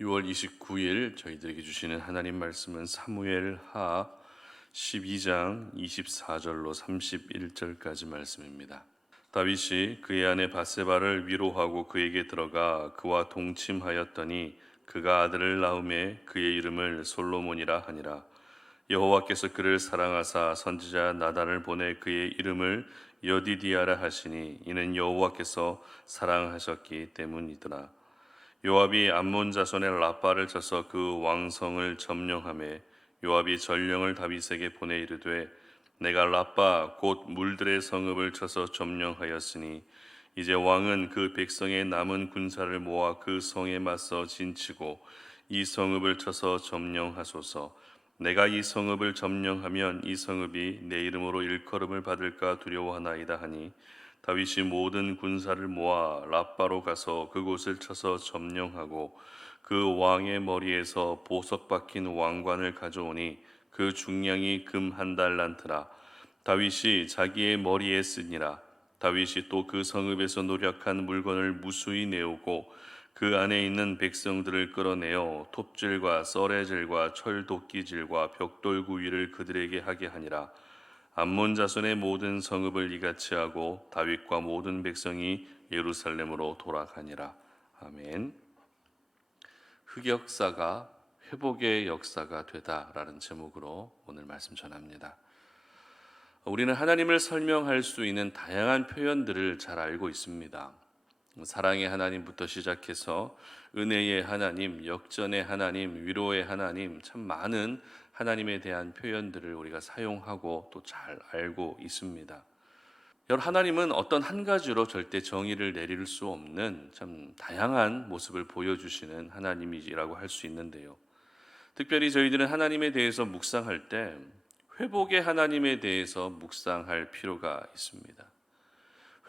6월 29일 저희들에게 주시는 하나님 말씀은 사무엘하 12장 24절로 31절까지 말씀입니다. 다윗이 그의 아내 밧세바를 위로하고 그에게 들어가 그와 동침하였더니 그가 아들을 낳음에 그의 이름을 솔로몬이라 하니라. 여호와께서 그를 사랑하사 선지자 나단을 보내 그의 이름을 여디디아라 하시니 이는 여호와께서 사랑하셨기 때문이더라. 요압이 암몬 자손의 라빠를 쳐서 그 왕성을 점령하매 요압이 전령을 다윗에게 보내 이르되 내가 라빠 곧 물들의 성읍을 쳐서 점령하였으니 이제 왕은 그 백성의 남은 군사를 모아 그 성에 맞서 진치고 이 성읍을 쳐서 점령하소서. 내가 이 성읍을 점령하면 이 성읍이 내 이름으로 일컬음을 받을까 두려워하나이다 하니 다윗이 모든 군사를 모아 라빠로 가서 그곳을 쳐서 점령하고 그 왕의 머리에서 보석 박힌 왕관을 가져오니 그 중량이 금 한 달란트라. 다윗이 자기의 머리에 쓰니라. 다윗이 또 그 성읍에서 노력한 물건을 무수히 내오고 그 안에 있는 백성들을 끌어내어 톱질과 썰애질과 철도끼질과 벽돌구이를 그들에게 하게 하니라. 암몬 자손의 모든 성읍을 이같이 하고 다윗과 모든 백성이 예루살렘으로 돌아가니라. 아멘. 흑역사가 회복의 역사가 되다라는 제목으로 오늘 말씀 전합니다. 우리는 하나님을 설명할 수 있는 다양한 표현들을 잘 알고 있습니다. 사랑의 하나님부터 시작해서 은혜의 하나님, 역전의 하나님, 위로의 하나님, 참 많은 하나님에 대한 표현들을 우리가 사용하고 또 잘 알고 있습니다. 여러분, 하나님은 어떤 한 가지로 절대 정의를 내릴 수 없는 참 다양한 모습을 보여주시는 하나님이라고 할 수 있는데요. 특별히 저희들은 하나님에 대해서 묵상할 때 회복의 하나님에 대해서 묵상할 필요가 있습니다.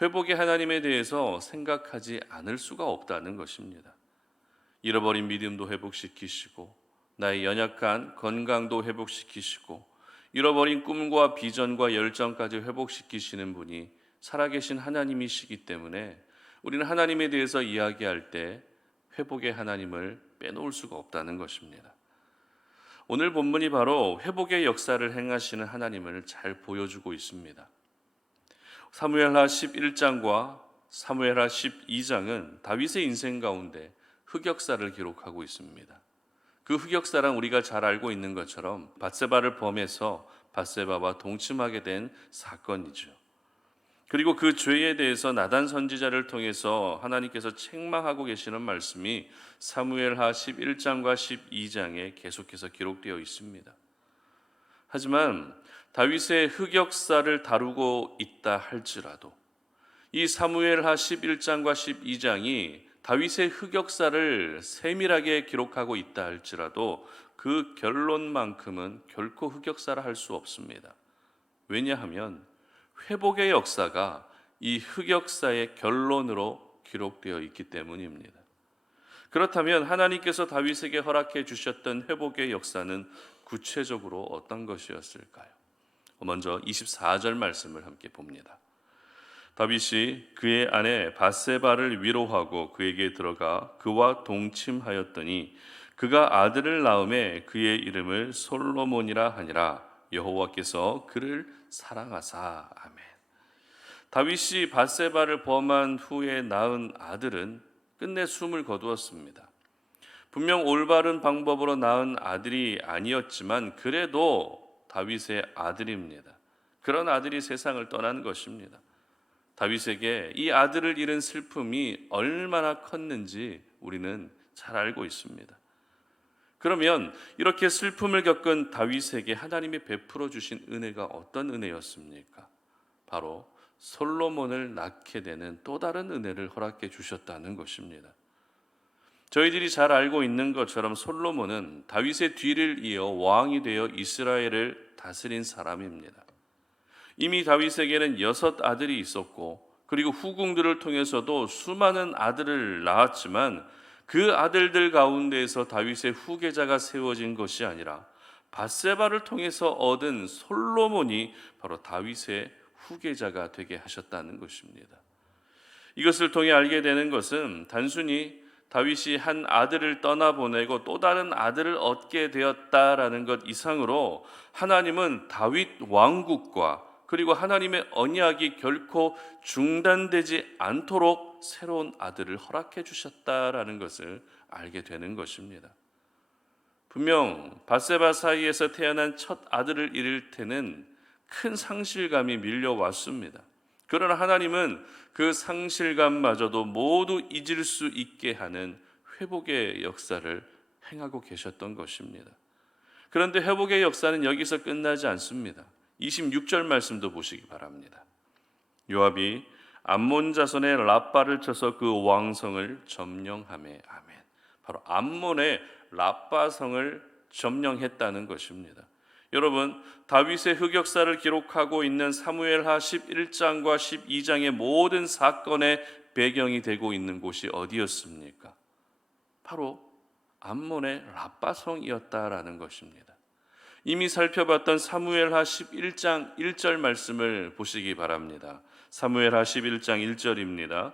회복의 하나님에 대해서 생각하지 않을 수가 없다는 것입니다. 잃어버린 믿음도 회복시키시고 나의 연약한 건강도 회복시키시고 잃어버린 꿈과 비전과 열정까지 회복시키시는 분이 살아계신 하나님이시기 때문에 우리는 하나님에 대해서 이야기할 때 회복의 하나님을 빼놓을 수가 없다는 것입니다. 오늘 본문이 바로 회복의 역사를 행하시는 하나님을 잘 보여주고 있습니다. 사무엘하 11장과 사무엘하 12장은 다윗의 인생 가운데 흑역사를 기록하고 있습니다. 그 흑역사란 우리가 잘 알고 있는 것처럼 밧세바를 범해서 밧세바와 동침하게 된 사건이죠. 그리고 그 죄에 대해서 나단 선지자를 통해서 하나님께서 책망하고 계시는 말씀이 사무엘하 11장과 12장에 계속해서 기록되어 있습니다. 하지만 다윗의 흑역사를 다루고 있다 할지라도 이 사무엘하 11장과 12장이 다윗의 흑역사를 세밀하게 기록하고 있다 할지라도 그 결론만큼은 결코 흑역사라 할 수 없습니다. 왜냐하면 회복의 역사가 이 흑역사의 결론으로 기록되어 있기 때문입니다. 그렇다면 하나님께서 다윗에게 허락해 주셨던 회복의 역사는 구체적으로 어떤 것이었을까요? 먼저 24절 말씀을 함께 봅니다. 다윗이 그의 아내 밧세바를 위로하고 그에게 들어가 그와 동침하였더니 그가 아들을 낳음에 그의 이름을 솔로몬이라 하니라. 여호와께서 그를 사랑하사. 아멘. 다윗이 밧세바를 범한 후에 낳은 아들은 끝내 숨을 거두었습니다. 분명 올바른 방법으로 낳은 아들이 아니었지만 그래도 다윗의 아들입니다. 그런 아들이 세상을 떠난 것입니다. 다윗에게 이 아들을 잃은 슬픔이 얼마나 컸는지 우리는 잘 알고 있습니다. 그러면 이렇게 슬픔을 겪은 다윗에게 하나님이 베풀어 주신 은혜가 어떤 은혜였습니까? 바로 솔로몬을 낳게 되는 또 다른 은혜를 허락해 주셨다는 것입니다. 저희들이 잘 알고 있는 것처럼 솔로몬은 다윗의 뒤를 이어 왕이 되어 이스라엘을 다스린 사람입니다. 이미 다윗에게는 6 아들이 있었고 그리고 후궁들을 통해서도 수많은 아들을 낳았지만 그 아들들 가운데에서 다윗의 후계자가 세워진 것이 아니라 밧세바를 통해서 얻은 솔로몬이 바로 다윗의 후계자가 되게 하셨다는 것입니다. 이것을 통해 알게 되는 것은 단순히 다윗이 한 아들을 떠나보내고 또 다른 아들을 얻게 되었다라는 것 이상으로 하나님은 다윗 왕국과 그리고 하나님의 언약이 결코 중단되지 않도록 새로운 아들을 허락해 주셨다라는 것을 알게 되는 것입니다. 분명 밧세바 사이에서 태어난 첫 아들을 잃을 때는 큰 상실감이 밀려왔습니다. 그러나 하나님은 그 상실감마저도 모두 잊을 수 있게 하는 회복의 역사를 행하고 계셨던 것입니다. 그런데 회복의 역사는 여기서 끝나지 않습니다. 26절 말씀도 보시기 바랍니다. 요압이 암몬 자손의 랍바를 쳐서 그 왕성을 점령하매. 아멘. 바로 암몬의 랍바성을 점령했다는 것입니다. 여러분, 다윗의 흑역사를 기록하고 있는 사무엘하 11장과 12장의 모든 사건의 배경이 되고 있는 곳이 어디였습니까? 바로 암몬의 랍바성이었다라는 것입니다. 이미 살펴봤던 사무엘하 11장 1절 말씀을 보시기 바랍니다. 사무엘하 11장 1절입니다.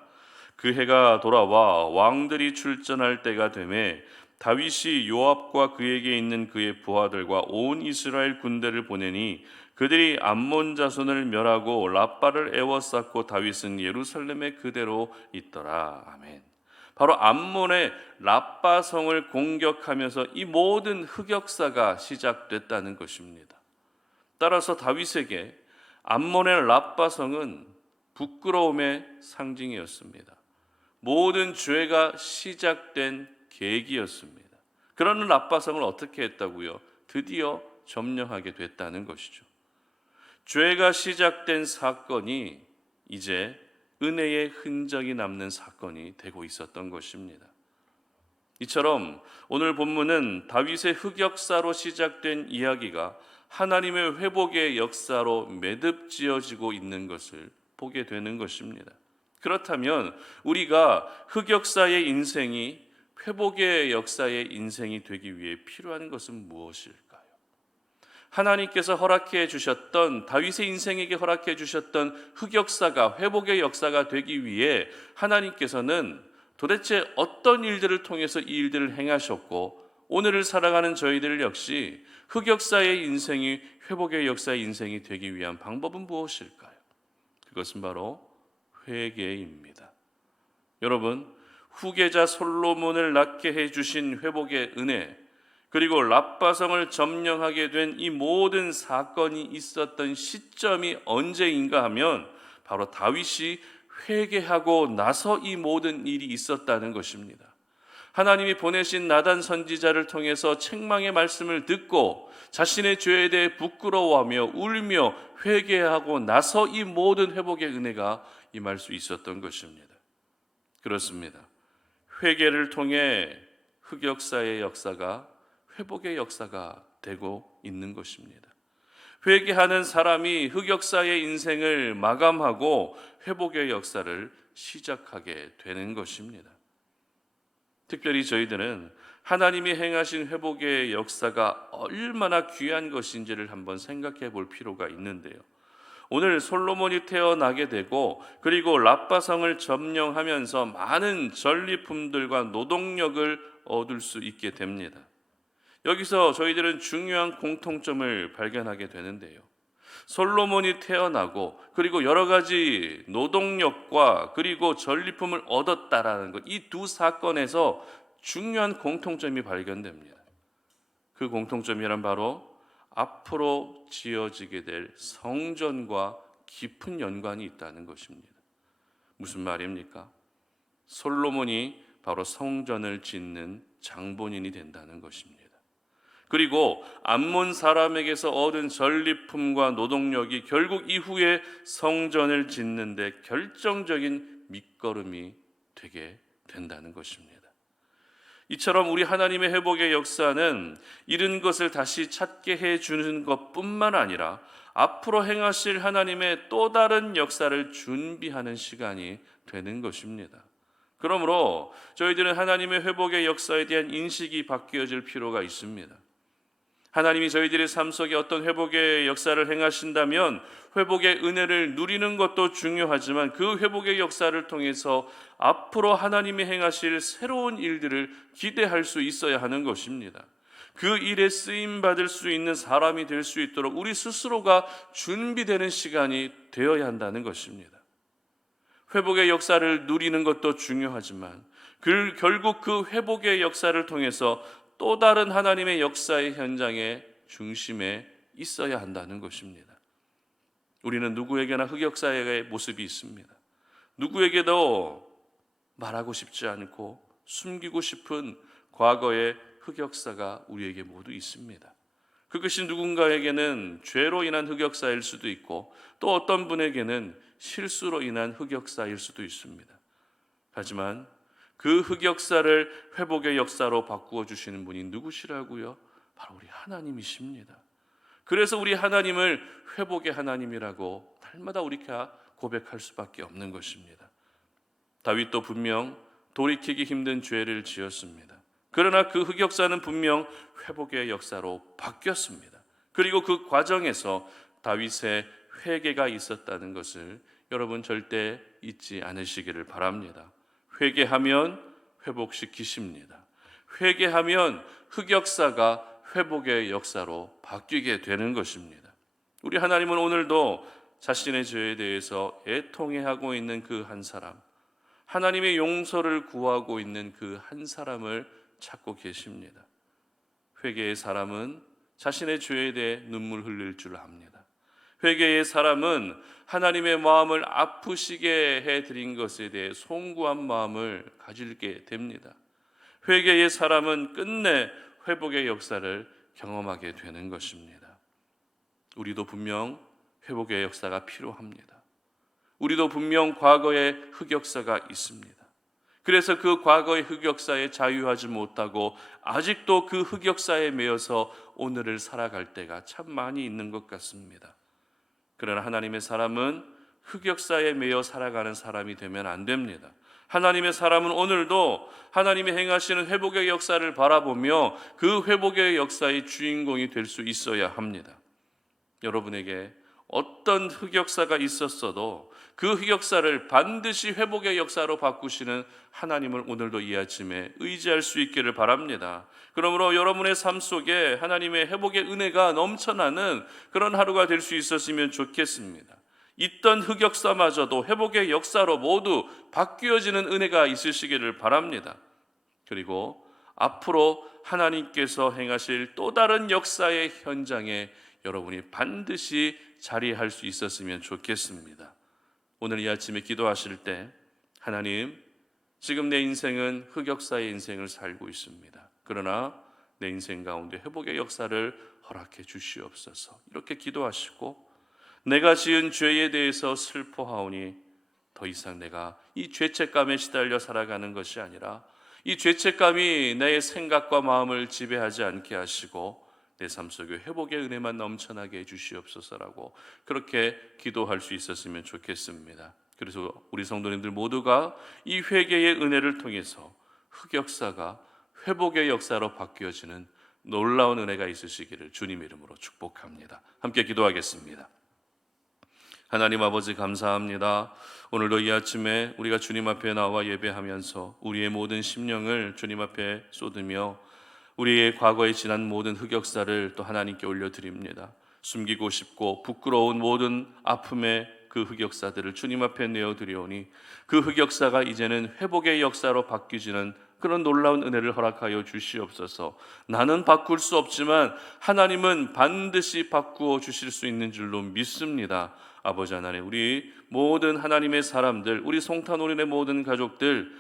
그 해가 돌아와 왕들이 출전할 때가 되매 다윗이 요압과 그에게 있는 그의 부하들과 온 이스라엘 군대를 보내니 그들이 암몬 자손을 멸하고 랍바를 에워쌌고 다윗은 예루살렘에 그대로 있더라. 아멘. 바로 암몬의 랍바성을 공격하면서 이 모든 흑역사가 시작됐다는 것입니다. 따라서 다윗에게 암몬의 랍바성은 부끄러움의 상징이었습니다. 모든 죄가 시작된 계기였습니다. 그런 랍바성을 어떻게 했다고요? 드디어 점령하게 됐다는 것이죠. 죄가 시작된 사건이 이제 은혜의 흔적이 남는 사건이 되고 있었던 것입니다. 이처럼 오늘 본문은 다윗의 흑역사로 시작된 이야기가 하나님의 회복의 역사로 매듭지어지고 있는 것을 보게 되는 것입니다. 그렇다면 우리가 흑역사의 인생이 회복의 역사의 인생이 되기 위해 필요한 것은 무엇일까요? 하나님께서 허락해 주셨던 다윗의 인생에게 허락해 주셨던 흑역사가 회복의 역사가 되기 위해 하나님께서는 도대체 어떤 일들을 통해서 이 일들을 행하셨고 오늘을 살아가는 저희들 역시 흑역사의 인생이 회복의 역사의 인생이 되기 위한 방법은 무엇일까요? 그것은 바로 회개입니다. 여러분, 후계자 솔로몬을 낳게 해주신 회복의 은혜, 그리고 랍바성을 점령하게 된 이 모든 사건이 있었던 시점이 언제인가 하면 바로 다윗이 회개하고 나서 이 모든 일이 있었다는 것입니다. 하나님이 보내신 나단 선지자를 통해서 책망의 말씀을 듣고 자신의 죄에 대해 부끄러워하며 울며 회개하고 나서 이 모든 회복의 은혜가 임할 수 있었던 것입니다. 그렇습니다. 회개를 통해 흑역사의 역사가 회복의 역사가 되고 있는 것입니다. 회개하는 사람이 흑역사의 인생을 마감하고 회복의 역사를 시작하게 되는 것입니다. 특별히 저희들은 하나님이 행하신 회복의 역사가 얼마나 귀한 것인지를 한번 생각해 볼 필요가 있는데요. 오늘 솔로몬이 태어나게 되고 그리고 랍바성을 점령하면서 많은 전리품들과 노동력을 얻을 수 있게 됩니다. 여기서 저희들은 중요한 공통점을 발견하게 되는데요. 솔로몬이 태어나고 그리고 여러 가지 노동력과 그리고 전리품을 얻었다라는 것, 이 두 사건에서 중요한 공통점이 발견됩니다. 그 공통점이란 바로 앞으로 지어지게 될 성전과 깊은 연관이 있다는 것입니다. 무슨 말입니까? 솔로몬이 바로 성전을 짓는 장본인이 된다는 것입니다. 그리고 암몬 사람에게서 얻은 전리품과 노동력이 결국 이후에 성전을 짓는 데 결정적인 밑거름이 되게 된다는 것입니다. 이처럼 우리 하나님의 회복의 역사는 잃은 것을 다시 찾게 해주는 것뿐만 아니라 앞으로 행하실 하나님의 또 다른 역사를 준비하는 시간이 되는 것입니다. 그러므로 저희들은 하나님의 회복의 역사에 대한 인식이 바뀌어질 필요가 있습니다. 하나님이 저희들의 삶 속에 어떤 회복의 역사를 행하신다면 회복의 은혜를 누리는 것도 중요하지만 그 회복의 역사를 통해서 앞으로 하나님이 행하실 새로운 일들을 기대할 수 있어야 하는 것입니다. 그 일에 쓰임 받을 수 있는 사람이 될 수 있도록 우리 스스로가 준비되는 시간이 되어야 한다는 것입니다. 회복의 역사를 누리는 것도 중요하지만 결국 그 회복의 역사를 통해서 또 다른 하나님의 역사의 현장의 중심에 있어야 한다는 것입니다. 우리는 누구에게나 흑역사의 모습이 있습니다. 누구에게도 말하고 싶지 않고 숨기고 싶은 과거의 흑역사가 우리에게 모두 있습니다. 그것이 누군가에게는 죄로 인한 흑역사일 수도 있고 또 어떤 분에게는 실수로 인한 흑역사일 수도 있습니다. 하지만 그 흑역사를 회복의 역사로 바꾸어 주시는 분이 누구시라고요? 바로 우리 하나님이십니다. 그래서 우리 하나님을 회복의 하나님이라고 날마다 우리가 고백할 수밖에 없는 것입니다. 다윗도 분명 돌이키기 힘든 죄를 지었습니다. 그러나 그 흑역사는 분명 회복의 역사로 바뀌었습니다. 그리고 그 과정에서 다윗의 회개가 있었다는 것을 여러분 절대 잊지 않으시기를 바랍니다. 회개하면 회복시키십니다. 회개하면 흑역사가 회복의 역사로 바뀌게 되는 것입니다. 우리 하나님은 오늘도 자신의 죄에 대해서 애통해하고 있는 그 한 사람, 하나님의 용서를 구하고 있는 그 한 사람을 찾고 계십니다. 회개의 사람은 자신의 죄에 대해 눈물 흘릴 줄 압니다. 회개의 사람은 하나님의 마음을 아프시게 해드린 것에 대해 송구한 마음을 가지게 됩니다. 회개의 사람은 끝내 회복의 역사를 경험하게 되는 것입니다. 우리도 분명 회복의 역사가 필요합니다. 우리도 분명 과거의 흑역사가 있습니다. 그래서 그 과거의 흑역사에 자유하지 못하고 아직도 그 흑역사에 매여서 오늘을 살아갈 때가 참 많이 있는 것 같습니다. 그러나 하나님의 사람은 흑역사에 매여 살아가는 사람이 되면 안 됩니다. 하나님의 사람은 오늘도 하나님이 행하시는 회복의 역사를 바라보며 그 회복의 역사의 주인공이 될 수 있어야 합니다. 여러분에게 어떤 흑역사가 있었어도 그 흑역사를 반드시 회복의 역사로 바꾸시는 하나님을 오늘도 이 아침에 의지할 수 있기를 바랍니다. 그러므로 여러분의 삶 속에 하나님의 회복의 은혜가 넘쳐나는 그런 하루가 될 수 있었으면 좋겠습니다. 있던 흑역사마저도 회복의 역사로 모두 바뀌어지는 은혜가 있으시기를 바랍니다. 그리고 앞으로 하나님께서 행하실 또 다른 역사의 현장에 여러분이 반드시 자리할 수 있었으면 좋겠습니다. 오늘 이 아침에 기도하실 때 하나님, 지금 내 인생은 흑역사의 인생을 살고 있습니다. 그러나 내 인생 가운데 회복의 역사를 허락해 주시옵소서. 이렇게 기도하시고 내가 지은 죄에 대해서 슬퍼하오니 더 이상 내가 이 죄책감에 시달려 살아가는 것이 아니라 이 죄책감이 내 생각과 마음을 지배하지 않게 하시고 내 삶 속에 회복의 은혜만 넘쳐나게 해주시옵소서라고 그렇게 기도할 수 있었으면 좋겠습니다. 그래서 우리 성도님들 모두가 이 회개의 은혜를 통해서 흑역사가 회복의 역사로 바뀌어지는 놀라운 은혜가 있으시기를 주님 이름으로 축복합니다. 함께 기도하겠습니다. 하나님 아버지 감사합니다. 오늘도 이 아침에 우리가 주님 앞에 나와 예배하면서 우리의 모든 심령을 주님 앞에 쏟으며 우리의 과거에 지난 모든 흑역사를 또 하나님께 올려드립니다. 숨기고 싶고 부끄러운 모든 아픔의 그 흑역사들을 주님 앞에 내어드리오니 그 흑역사가 이제는 회복의 역사로 바뀌지는 그런 놀라운 은혜를 허락하여 주시옵소서. 나는 바꿀 수 없지만 하나님은 반드시 바꾸어 주실 수 있는 줄로 믿습니다. 아버지 하나님, 우리 모든 하나님의 사람들, 우리 송탄오린의 모든 가족들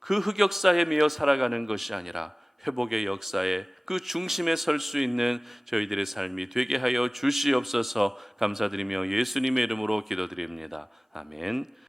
그 흑역사에 매여 살아가는 것이 아니라 회복의 역사에 그 중심에 설 수 있는 저희들의 삶이 되게 하여 주시옵소서. 감사드리며 예수님의 이름으로 기도드립니다. 아멘.